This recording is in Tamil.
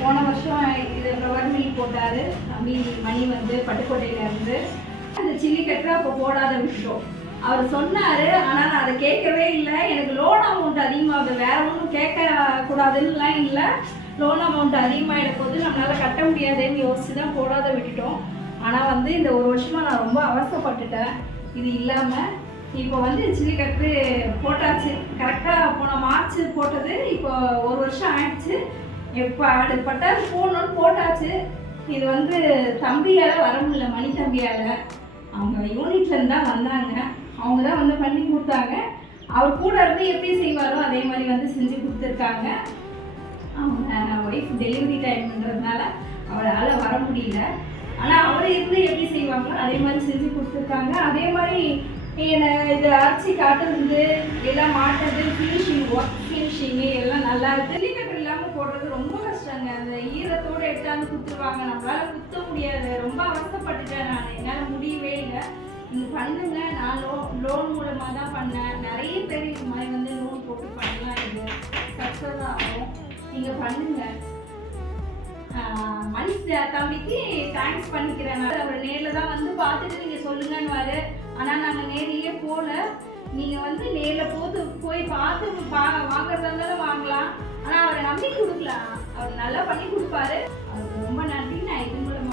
போன வருஷம் இது ரவர் மில் போட்டார் தம்பி மணி வந்து பட்டுக்கோட்டையிலேருந்து. அந்த சில்லி கட்டரை அப்போ போடாத விட்டோம். அவர் சொன்னார், ஆனால் நான் அதை கேட்கவே இல்லை. எனக்கு லோன் அமௌண்ட் அதிகமாகுது, வேறு ஒன்றும் கேட்கக்கூடாதுன்னுலாம் இல்லை. லோன் அமௌண்ட் அதிகமாகிட போது நம்மளால் கட்ட முடியாதுன்னு யோசிச்சு தான் போடாத விட்டுட்டோம். ஆனால் வந்து இந்த ஒரு வருஷமாக நான் ரொம்ப அவசரப்பட்டுட்டேன். இது இல்லாமல் இப்போ வந்து சில்லி கட்டு போட்டாச்சு. கரெக்டாக போன மார்ச் போட்டது, இப்போ ஒரு வருஷம் ஆயிடுச்சு. எப்போ அது பட்டாசு போடணும்னு போட்டாச்சு. இது வந்து தம்பியால் வர முடியல, மணி தம்பியால். அவங்க யூனிட்லேருந்து தான் வந்தாங்க, அவங்க தான் வந்து பண்ணி கொடுத்தாங்க. அவர் கூட இருந்து எப்படி செய்வாரோ அதே மாதிரி வந்து செஞ்சு கொடுத்துருக்காங்க. அவங்க ஒய்ஃப் டெலிவரி டைம்ன்றதுனால அவரால் வர முடியல. ஆனால் அவர் இருந்து எப்படி செய்வாங்களோ அதே மாதிரி செஞ்சு கொடுத்துருக்காங்க. அதே மாதிரி இது அரிசி காட்டுறது எல்லாம் மாட்டுறது, ஃபினிஷிங் ஒர்க் ஃபினிஷிங்கு எல்லாம் நல்லா இருக்குது. ஜல்லிக்கட்டு இல்லாமல் போடுறது ரொம்ப கஷ்டங்க. அந்த ஈரத்தோடு எடுத்தாந்து குத்துருவாங்க, நம்மளால் குத்த முடியாது. ரொம்ப அவசரப்பட்டுட்டேன் நான், என்னால் முடியவே இல்லை. நீங்கள் பண்ணுங்க. நான் லோன் மூலமாக தான் பண்ணேன். நிறைய பேர் இது மாதிரி வந்து லோன் போட்டு பண்ணலாம், இது சக்ஸஸ் ஆகும். நீங்கள் பண்ணுங்கள். மணி தம்பிக்கு தேங்க்ஸ் பண்ணிக்கிறேன். அவர் நேரில் தான் வந்து பார்த்துட்டு நீங்கள் சொல்லுங்கன்னு. ஆனால் நாங்கள் நேரிலேயே போகல. நீங்கள் வந்து நேரில் போய் பார்த்து வாங்குறதா இருந்தாலும் வாங்கலாம். ஆனால் அவரை நம்பி கொடுக்கலாம், அவர் நல்லா பண்ணி கொடுப்பாரு. அவருக்கு ரொம்ப நன்றி. நான் இது மூலமாக